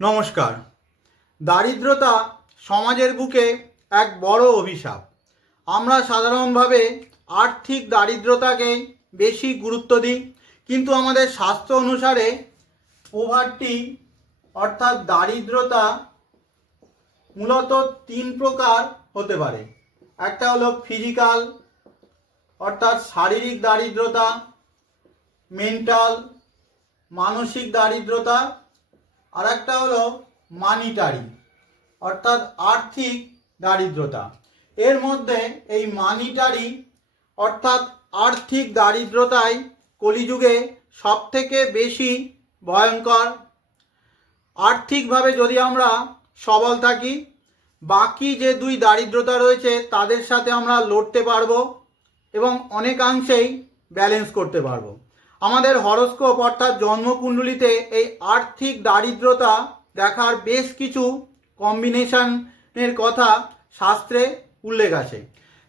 নমস্কার। দারিদ্রতা সমাজের বুকে এক বড় অভিশাপ। আমরা সাধারণভাবে আর্থিক দারিদ্রতাকে বেশি গুরুত্ব দিই, কিন্তু আমাদের স্বাস্থ্য অনুসারে পোভার্টি অর্থাৎ দারিদ্রতা মূলত তিন প্রকার হতে পারে। একটা হলো ফিজিক্যাল অর্থাৎ শারীরিক দারিদ্রতা মেন্টাল মানসিক দারিদ্রতা আর একটা হলো মানিটারি অর্থাৎ আর্থিক দারিদ্রতা। এর মধ্যে এই মানিটারি অর্থাৎ আর্থিক দারিদ্রতাই কলিযুগে সবথেকে বেশি ভয়ঙ্কর। আর্থিকভাবে যদি আমরা সবল থাকি, বাকি যে দুই দারিদ্রতা রয়েছে, তাদের সাথে আমরা লড়তে পারব এবং অনেকাংশেই ব্যালেন্স করতে পারব। আমাদের হরস্কোপ অর্থাৎ জন্মকুণ্ডলিতে এই আর্থিক দারিদ্রতা দেখার বেশ কিছু কম্বিনেশনের কথা শাস্ত্রে উল্লেখ আছে।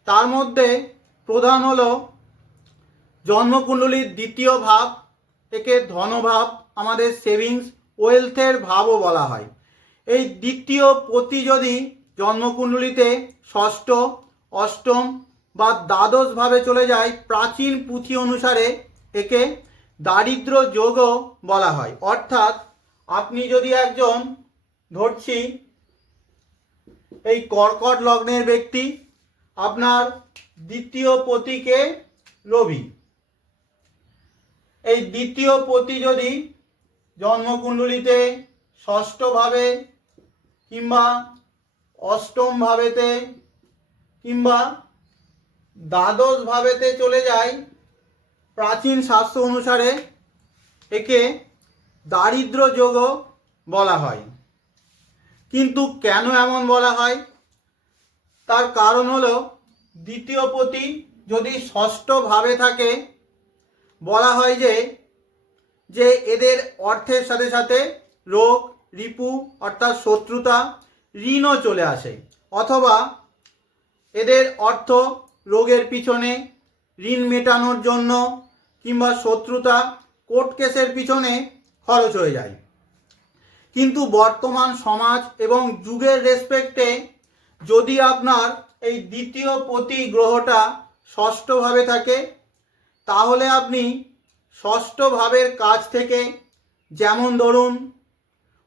তার মধ্যে প্রধান হলো জন্মকুণ্ডলীর দ্বিতীয় ভাব একে ধনভাব, আমাদের সেভিংস, ওয়েলথের ভাবও বলা হয়। এই দ্বিতীয় পতি যদি জন্মকুণ্ডলিতে ষষ্ঠ, অষ্টম বা দ্বাদশভাবে চলে যায়, প্রাচীন পুঁথি অনুসারে একে দারিদ্র যোগও বলা হয়। অর্থাৎ আপনি যদি একজন, ধরছি, এই কর্কট লগ্নের ব্যক্তি, আপনার দ্বিতীয় পতিকে রবি। এই দ্বিতীয় পতি যদি জন্মকুণ্ডলিতে ষষ্ঠভাবে কিংবা অষ্টম ভাবেতে কিংবা দ্বাদশ ভাবেতে চলে যায় প্রাচীন শাস্ত্র অনুসারে একে দারিদ্র যোগও বলা হয়। কিন্তু কেন এমন বলা হয়? তার কারণ হলো, দ্বিতীয় পতি যদি ষষ্ঠভাবে থাকে, বলা হয় যে যে এদের অর্থের সাথে সাথে রোগ, রিপু, অর্থাৎ শত্রুতা, ঋণও চলে আসে। অথবা এদের অর্থ রোগের পিছনে ঋণ মেটানোর জন্য কিংবা শত্রুতা কোর্ট কেসের পিছনে খরচ হয়ে যায়। কিন্তু বর্তমান সমাজ এবং যুগের রেসপেক্টে যদি আপনার এই দ্বিতীয় পতি গ্রহটা ষষ্ঠভাবে থাকে, তাহলে আপনি ষষ্ঠ ভাবের কাজ থেকে যেমন ধরুন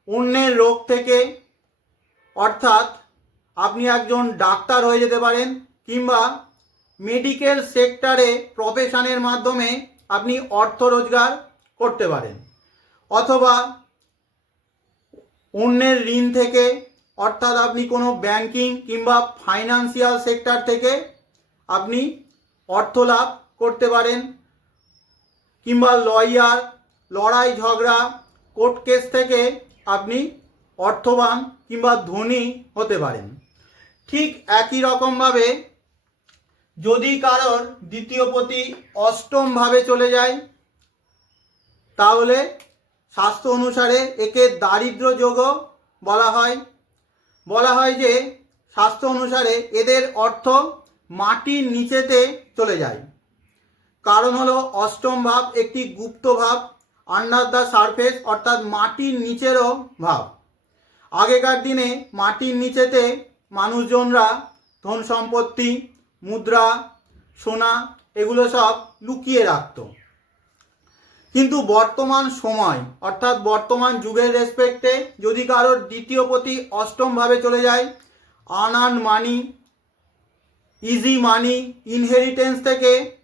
অন্যের রোগ থেকে, অর্থাৎ আপনি একজন ডাক্তার হয়ে যেতে পারেন কিংবা মেডিকেল সেক্টরে প্রফেশনের মাধ্যমে আপনি অর্থ রোজগার করতে পারেন। অথবা অন্যের ঋণ থেকে, অর্থাৎ আপনি কোনো ব্যাংকিং কিংবা ফাইন্যান্সিয়াল সেক্টর থেকে আপনি অর্থ লাভ করতে পারেন কিংবা লয়ার লড়াই ঝগড়া কোর্ট কেস থেকে আপনি অর্থবান কিংবা ধনী হতে পারেন। ঠিক একই রকমভাবে যদি কারোর দ্বিতীয় পতি অষ্টমভাবে চলে যায়, তাহলে স্বাস্থ্য অনুসারে একে দারিদ্র যোগও বলা হয়। বলা হয় যে স্বাস্থ্য অনুসারে এদের অর্থ মাটির নিচেতে চলে যায়। কারণ হলো অষ্টম ভাব একটি গুপ্ত ভাব আন্ডার দ্য সারফেস অর্থাৎ মাটির নিচেরও ভাব। আগেকার দিনে মাটির নিচেতে মানুষজনরা ধন সম্পত্তি মুদ্রা, সোনা, এগুলো সব লুকিয়ে রাখত। কিন্তু বর্তমান সময়, অর্থাৎ বর্তমান যুগের রেসপেক্টে যদি কারোর দ্বিতীয় প্রতি অষ্টমভাবে চলে যায় আনআন মানি ইজি মানি ইনহেরিটেন্স থেকে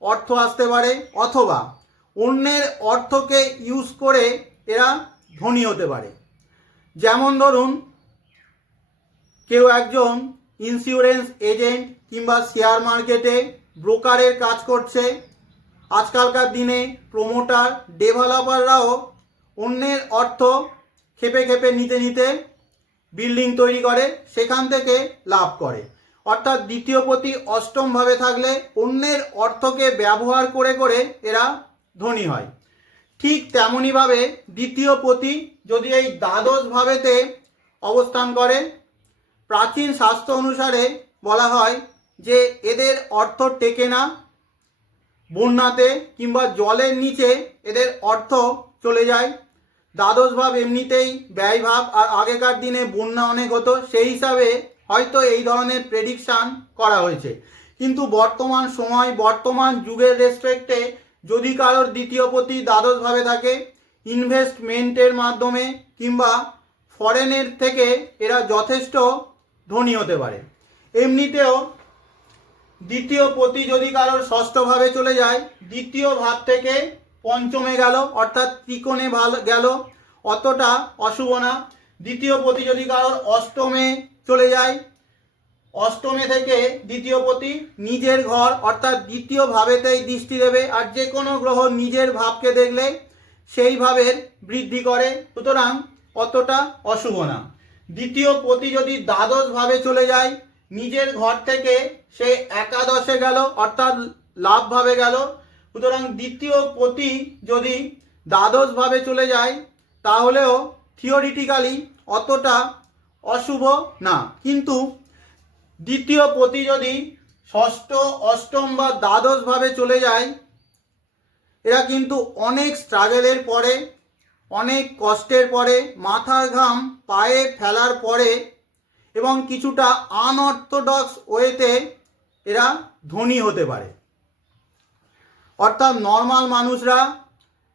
অর্থ আসতে পারে অথবা অন্যের অর্থকে ইউজ করে এরা ধনী হতে পারে। যেমন ধরুন, কেউ একজন ইন্স্যুরেন্স এজেন্ট কিংবা শেয়ার মার্কেটে ব্রোকারের কাজ করছে। আজকালকার দিনে প্রমোটার, ডেভেলপাররাও অন্যের অর্থ খেপে খেপে নিতে নিতে বিল্ডিং তৈরি করে, সেখান থেকে লাভ করে। অর্থাৎ দ্বিতীয় প্রতি অষ্টমভাবে থাকলে অন্যের অর্থকে ব্যবহার করে করে এরা ধনী হয়। ঠিক তেমনইভাবে দ্বিতীয় পতি যদি এই দ্বাদশ ভাবেতে অবস্থান করে, প্রাচীন শাস্ত্র অনুসারে বলা হয় যে এদের অর্থ টেকে না, বন্যাতে কিংবা জলের নিচে এদের অর্থ চলে যায়। দ্বাদশ ভাব এমনিতেই ব্যয় ভাব আর আগেকার দিনে বন্যা অনেক হতো, সেই হিসাবে হয়তো এই ধরনের প্রেডিকশান করা হয়েছে। কিন্তু বর্তমান সময়, বর্তমান যুগের রেসপেক্টে যদি কারোর দ্বিতীয় পতি দ্বাদশ ভাবে থাকে ইনভেস্টমেন্টের মাধ্যমে কিংবা ফরেনের থেকে এরা যথেষ্ট ধনী হতে পারে। এমনিতেও দ্বিতীয় পতি যদি কারোর ষষ্ঠভাবে চলে যায়, দ্বিতীয় ভাব থেকে পঞ্চমে গেল, অর্থাৎ ত্রিকোণে ভালো, গেল, অতটা অশুভ না। দ্বিতীয় পতি যদি কারোর অষ্টমে চলে যায়, অষ্টমে থেকে দ্বিতীয় পতি নিজের ঘর, অর্থাৎ দ্বিতীয় ভাবেতেই দৃষ্টি দেবে, আর যে কোনো গ্রহ নিজের ভাবকে দেখলে সেই ভাবের বৃদ্ধি করে, সুতরাং অতটা অশুভ না। দ্বিতীয় পতি যদি দ্বাদশ ভাবে চলে যায়, নিজের ঘর থেকে সে একাদশে গেল, অর্থাৎ লাভ ভাবে গেল। সুতরাং দ্বিতীয় পতি যদি দ্বাদশ ভাবে চলে যায়, তাহলেও থিওরিটিক্যালি অতটা অশুভ না। কিন্তু দ্বিতীয় পতি যদি ষষ্ঠ, অষ্টম বা দ্বাদশ ভাবে চলে যায়, এরা কিন্তু অনেক স্ট্রাগলের পরে, অনেক কষ্টের পরে, মাথার ঘাম পায়ে ফেলার পরে এবং কিছুটা আনঅর্থোডক্স ওয়েতে এরা ধনী হতে পারে। অর্থাৎ নর্মাল মানুষরা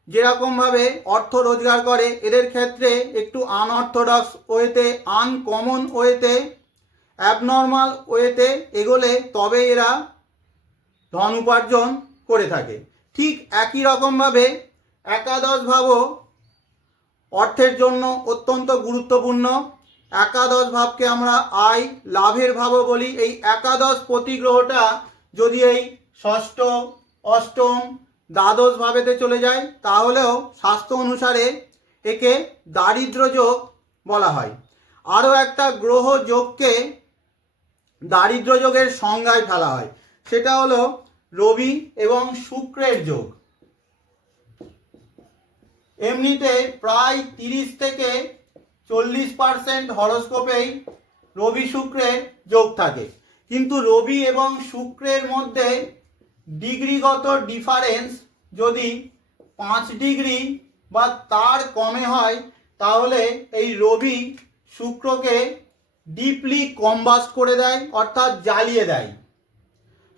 যেরকমভাবে অর্থ রোজগার করে, এদের ক্ষেত্রে একটু আনঅর্থোডক্স ওয়েতে আনকমন ওয়েতে অ্যাবনর্মাল ওয়েতে এগোলে তবে এরা ধন উপার্জন করে থাকে। ঠিক একই রকমভাবে একাদশ ভাবও অর্থের জন্য অত্যন্ত গুরুত্বপূর্ণ। একাদশ ভাবকে আমরা আয় লাভের ভাবও বলি। এই একাদশ প্রতিগ্রহটা যদি এই ষষ্ঠ, অষ্টম, দ্বাদশ ভাবেতে চলে যায়, তাহলেও স্বাস্থ্য অনুসারে একে দারিদ্র যোগ বলা হয়। আরও একটা গ্রহ যোগকে দারিদ্র যোগের সংজ্ঞায় ফেলা হয়। সেটা হলো রবি এবং শুক্রের যোগ। এমনিতে প্রায় তিরিশ থেকে চল্লিশ পার্সেন্ট হরস্কোপেই রবি শুক্রের যোগ থাকে। কিন্তু রবি এবং শুক্রের মধ্যে ডিগ্রিগত ডিফারেন্স যদি পাঁচ ডিগ্রি বা তার কমে হয়, তাহলে এই রবি শুক্রকে ডিপলি কম্বাস্ট করে দেয়, অর্থাৎ জ্বালিয়ে দেয়।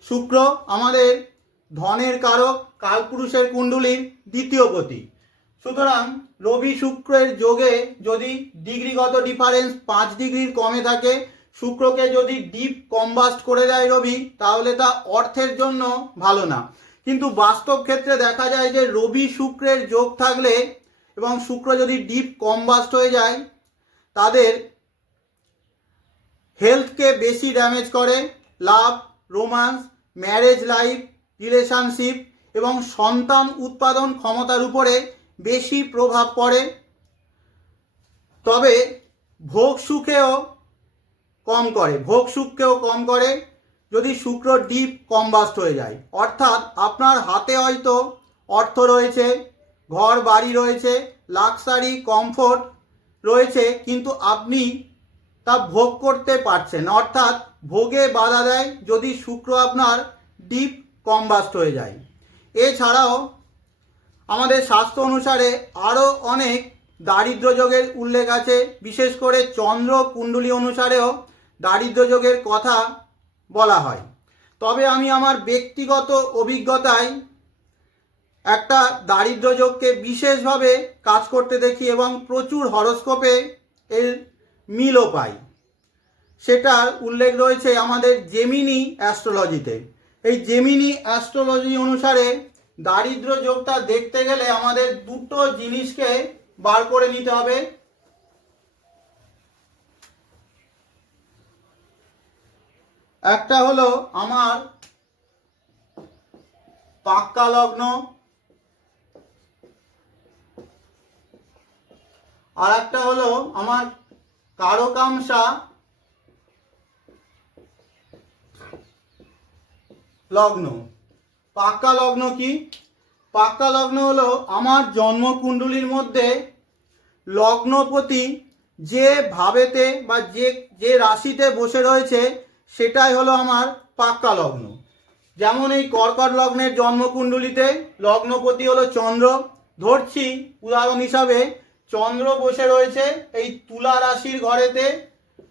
শুক্র আমাদের ধনের কারক, কালপুরুষের কুণ্ডলীর দ্বিতীয় গতি সুতরাং রবি শুক্রের যোগে যদি ডিগ্রিগত ডিফারেন্স পাঁচ ডিগ্রির কমে থাকে, শুক্রকে যদি ডিপ কম্বাস্ট করে দেয় রবি, তাহলে তা অর্থের জন্য ভালো না। কিন্তু বাস্তব ক্ষেত্রে দেখা যায় যে রবি শুক্রের যোগ থাকলে এবং শুক্র যদি ডিপ কম্বাস্ট হয়ে যায়, তাদের হেলথকে বেশি ড্যামেজ করে। Love romance marriage life relationship এবং সন্তান উৎপাদন ক্ষমতার উপরে বেশি প্রভাব পড়ে। তবে ভোগ সুখেও কম করে, ভোগ সুখকেও কম করে যদি শুক্র ডিপ কম্বাস্ট হয়ে যায়। অর্থাৎ আপনার হাতে হয়তো অর্থ রয়েছে, ঘর, বাড়ি রয়েছে লাক্সারি কমফোর্ট রয়েছে, কিন্তু আপনি তা ভোগ করতে পারছেন। অর্থাৎ ভোগে বাধা দেয় যদি শুক্র আপনার ডিপ কম্বাস্ট হয়ে যায়। এছাড়াও আমাদের স্বাস্থ্য অনুসারে আরও অনেক দারিদ্র যোগের উল্লেখ আছে। বিশেষ করে চন্দ্র কুণ্ডলী অনুসারেও দারিদ্র যোগের কথা বলা হয়। তবে আমি আমার ব্যক্তিগত অভিজ্ঞতায় একটা দারিদ্র যোগকে বিশেষভাবে কাজ করতে দেখি এবং প্রচুর হরস্কোপে এর মিলও পাই। সেটার উল্লেখ রয়েছে আমাদের জেমিনি অ্যাস্ট্রোলজিতে। এই জেমিনি অ্যাস্ট্রোলজি অনুসারে দারিদ্র যোগটা দেখতে গেলে আমাদের দুটো জিনিসকে বার করে নিতে হবে। একটা হলো আমার পাক্কা লগ্ন, আর একটা হলো আমার কারকাংশা লগ্ন। পাক্কা লগ্ন কি? পাক্কা লগ্ন হলো আমার জন্মকুণ্ডলীর মধ্যে লগ্নপতি যে ভাবেতে বা যে যে রাশিতে বসে রয়েছে, সেটাই হলো আমার পাক্কা লগ্ন। যেমন এই কর্কট লগ্নের জন্মকুণ্ডলীতে লগ্নপতি হলো চন্দ্র। ধরছি, উদাহরণ হিসাবে চন্দ্র বসে রয়েছে এই তুলা রাশির ঘরেতে।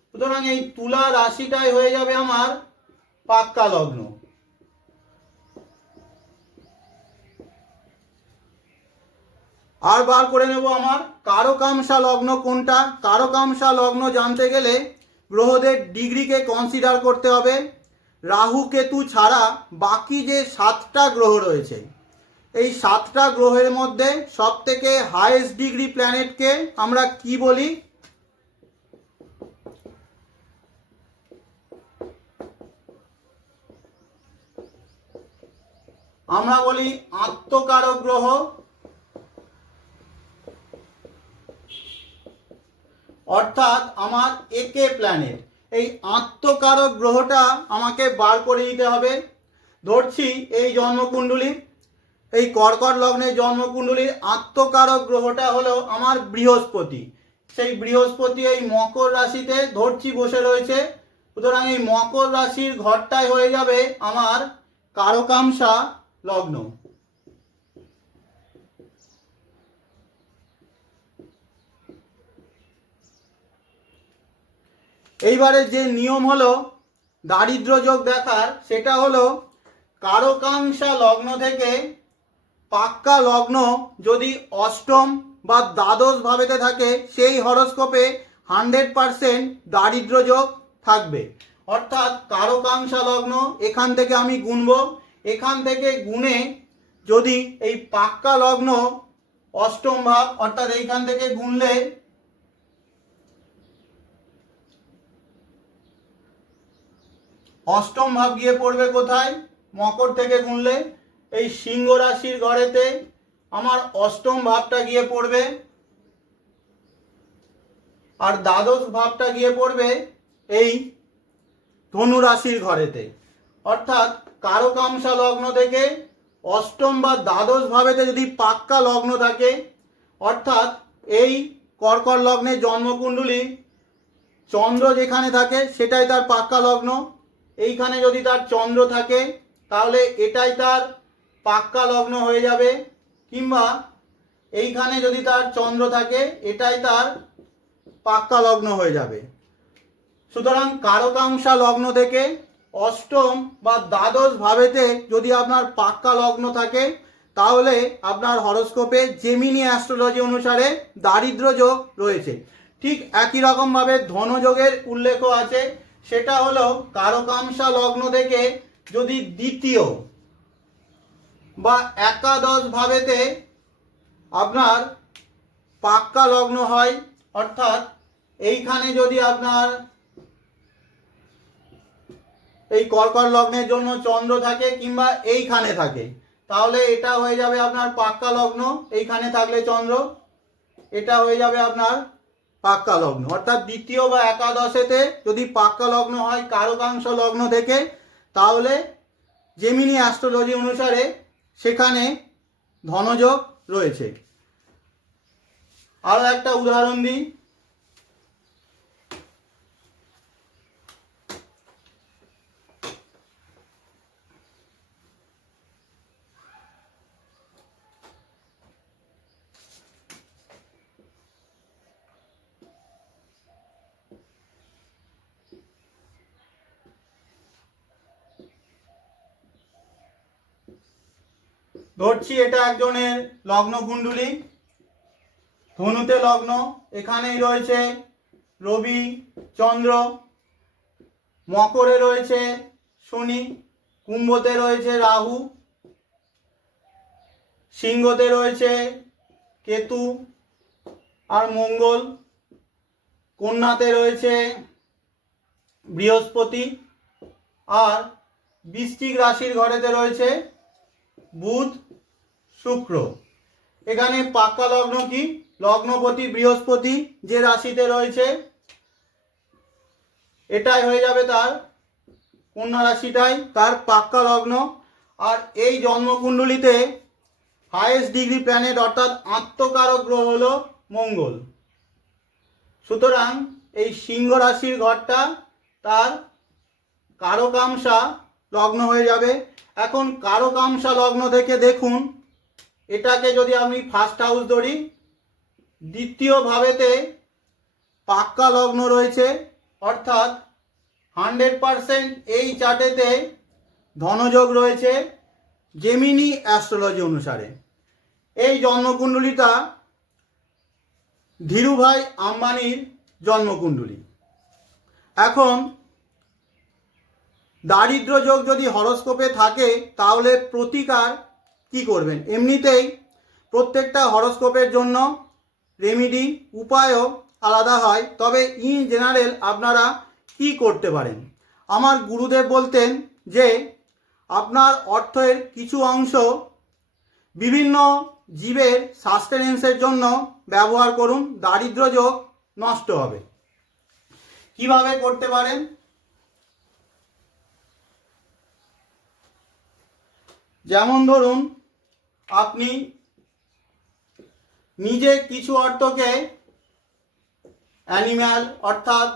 সুতরাং এই তুলা রাশিটাই হয়ে যাবে আমার পাক্কা লগ্ন। আর বার করে নেব আমার। কারকাংশা লগ্ন কোনটা? কারকাংশা লগ্ন জানতে গেলে গ্রহদের ডিগ্রিকে কনসিডার করতে হবে। রাহু কেতু ছাড়া বাকি যে সাতটা গ্রহ রয়েছে, এই সাতটা গ্রহের মধ্যে সব থেকে হায়েস্ট ডিগ্রি প্ল্যানেটকে আমরা কি বলি? আমরা বলি আত্মকারক গ্রহ। অর্থাৎ আমার একে প্ল্যানেট এই আত্মকারক গ্রহটা আমাকে বার করে দিতে হবে। ধরছি এই জন্মকুণ্ডলী, এই কর্কট লগ্নের জন্মকুণ্ডলীর আত্মকারক গ্রহটা হলো আমার বৃহস্পতি। সেই বৃহস্পতি এই মকর রাশিতে ধরছি বসে রয়েছে। সুতরাং এই মকর রাশির ঘরটাই হয়ে যাবে আমার কারকাংশা লগ্ন। এইবারে যে নিয়ম হলো দারিদ্র যোগ দেখার, সেটা হলো কারকাংশা লগ্ন থেকে পাক্কা লগ্ন যদি অষ্টম বা দ্বাদশ ভাবেতে থাকে, সেই হরস্কোপে হান্ড্রেড পারসেন্ট দারিদ্র যোগ থাকবে। অর্থাৎ কারকাংশা লগ্ন এখান থেকে আমি গুনব। এখান থেকে গুনে যদি এই পাক্কা লগ্ন অষ্টম ভাব অর্থাৎ এইখান থেকে গুনলে অষ্টম ভাব গিয়ে পড়বে কোথায়? মকর থেকে গুনলে এই সিংহ রাশির ঘরেতে আমার অষ্টম ভাবটা গিয়ে পড়বে। আর দ্বাদশ ভাবটা গিয়ে পড়বে এই ধনু রাশির ঘরেতে। অর্থাৎ কারকাংশা লগ্ন থেকে অষ্টম বা দ্বাদশ ভাবেতে যদি পাক্কা লগ্ন থাকে, অর্থাৎ এই কর্কট লগ্নের জন্মকুণ্ডলী চন্দ্র যেখানে থাকে সেটাই তার পাক্কা লগ্ন। এইখানে যদি তার চন্দ্র থাকে, তাহলে এটাই তার পাক্কা লগ্ন হয়ে যাবে। কিংবা এইখানে যদি তার চন্দ্র থাকে, এটাই তার পাক্কা লগ্ন হয়ে যাবে। সুতরাং কারকাংশা লগ্ন থেকে অষ্টম বা দ্বাদশ ভাবেতে যদি আপনার পাক্কা লগ্ন থাকে, তাহলে আপনার হরস্কোপে জেমিনি অ্যাস্ট্রোলজি অনুসারে দারিদ্র যোগ রয়েছে। ঠিক একই রকমভাবে ধনযোগের উল্লেখও আছে। সেটা হলো কারকাংশা লগ্ন থেকে যদি দ্বিতীয় বা একাদশ ভাবেতে আপনার পাক্কা লগ্ন হয়, অর্থাৎ এইখানে যদি আপনার এই কর্কট লগ্নের জন্য চন্দ্র থাকে কিংবা এইখানে থাকে, তাহলে এটা হয়ে যাবে আপনার পাক্কা লগ্ন, এইখানে থাকলে চন্দ্র, এটা হয়ে যাবে আপনার পাক্কা লগ্ন। অর্থাৎ দ্বিতীয় বা একাদশেতে যদি পাক্কা লগ্ন হয়, কারকাংশ লগ্ন থেকে, তাহলে জেমিনি অ্যাস্ট্রোলজি অনুসারে সেখানে ধনযোগ রয়েছে। আরও একটা উদাহরণ দিই। ধরছি এটা একজনের লগ্ন কুণ্ডলী, ধনুতে লগ্ন, এখানেই রয়েছে রবি, চন্দ্র, মকরে রয়েছে শনি, কুম্ভতে রয়েছে রাহু, সিংহতে রয়েছে কেতু আর মঙ্গল, কন্যাতে রয়েছে বৃহস্পতি আর বৃশ্চিক রাশির ঘরেতে রয়েছে বুধ, শুক্র। এখানে পাক্কা লগ্ন কি? লগ্নপতি, বৃহস্পতি যে রাশিতে রয়েছে, এটাই হয়ে যাবে তার কন্যা রাশিটাই, তার পাক্কা লগ্ন। আর এই জন্মকুণ্ডলিতে হায়েস্ট ডিগ্রি প্ল্যানেট অর্থাৎ আত্মকারক গ্রহ হলো মঙ্গল। সুতরাং এই সিংহ রাশির ঘরটা তার কারকাংশা লগ্ন হয়ে যাবে। এখন কারকাংশা লগ্ন থেকে দেখুন। এটাকে যদি আমি ফার্স্ট হাউস ধরি, দ্বিতীয় ভাবেতে পাক্কা লগ্ন রয়েছে, অর্থাৎ হান্ড্রেড পারসেন্ট এই চার্টেতে ধনযোগ রয়েছে জেমিনি অ্যাস্ট্রোলজি অনুসারে। এই জন্মকুণ্ডলিটা ধীরুভাই আম্বানির জন্মকুণ্ডলী। এখন দারিদ্র যোগ যদি হরস্কোপে থাকে, তাহলে প্রতিকার কি করবেন? এমনিতেই প্রত্যেকটা হরস্কোপের জন্য রেমিডি উপায়ও আলাদা হয়। তবে ইন জেনারেল আপনারা কি করতে পারেন? আমার গুরুদেব বলতেন যে, আপনার অর্থের কিছু অংশ বিভিন্ন জীবের সাস্টেনেন্সের জন্য ব্যবহার করুন। দারিদ্র যোগ নষ্ট হবে। কীভাবে করতে পারেন? যেমন ধরুন, আপনি নিজে কিছু অর্থকে অ্যানিম্যাল, অর্থাৎ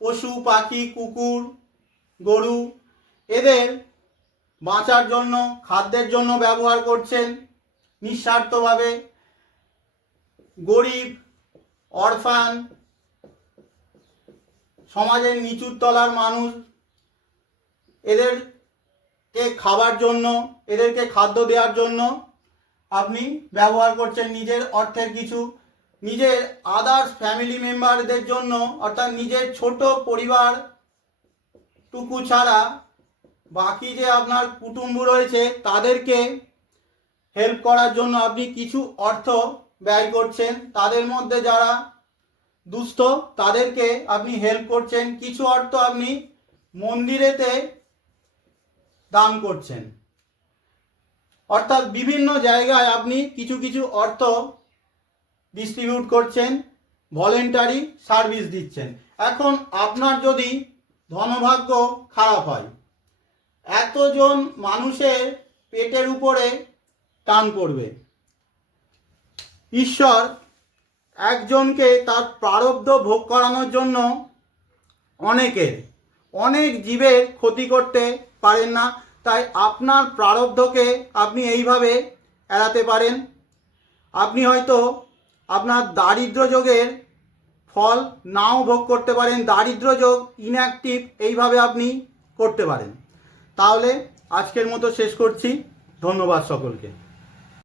পশু, পাখি, কুকুর, গরু, এদের বাঁচার জন্য, খাদ্যের জন্য ব্যবহার করছেন নিঃস্বার্থভাবে। গরিব, অরফান, সমাজের নিচুর তলার মানুষ, এদেরকে খাবার জন্য এদেরকে খাদ্য দেওয়ার জন্য আপনি ব্যবহার করছেন নিজের অর্থের কিছু। নিজের আদার্স ফ্যামিলি মেম্বারদের জন্য, অর্থাৎ নিজের ছোট পরিবার টুকু ছাড়া বাকি যে আপনার কুটুম্ব রয়েছে, তাদেরকে হেল্প করার জন্য আপনি কিছু অর্থ ব্যয় করছেন। তাদের মধ্যে যারা দুস্থ, তাদেরকে আপনি হেল্প করছেন। কিছু অর্থ আপনি মন্দিরেতে দান করছেন। অর্থাৎ বিভিন্ন জায়গায় আপনি কিছু কিছু অর্থ ডিস্ট্রিবিউট করছেন ভলেন্টারি সার্ভিস দিচ্ছেন। এখন আপনার যদি ধনভাগ্য খারাপ হয়, এতজন মানুষের পেটের উপরে টান পড়বে। ঈশ্বর একজনকে তার প্রারব্ধ ভোগ করানোর জন্য অনেকের, অনেক জীবের ক্ষতি করতে পারেন না। তাই আপনার প্রারব্ধকে আপনি এইভাবে এড়াতে পারেন। আপনি হয়তো আপনার দারিদ্র যোগের ফল নাও ভোগ করতে পারেন। দারিদ্র যোগ ইনঅ্যাক্টিভ এইভাবে আপনি করতে পারেন। তাহলে আজকের মতো শেষ করছি। ধন্যবাদ সকলকে।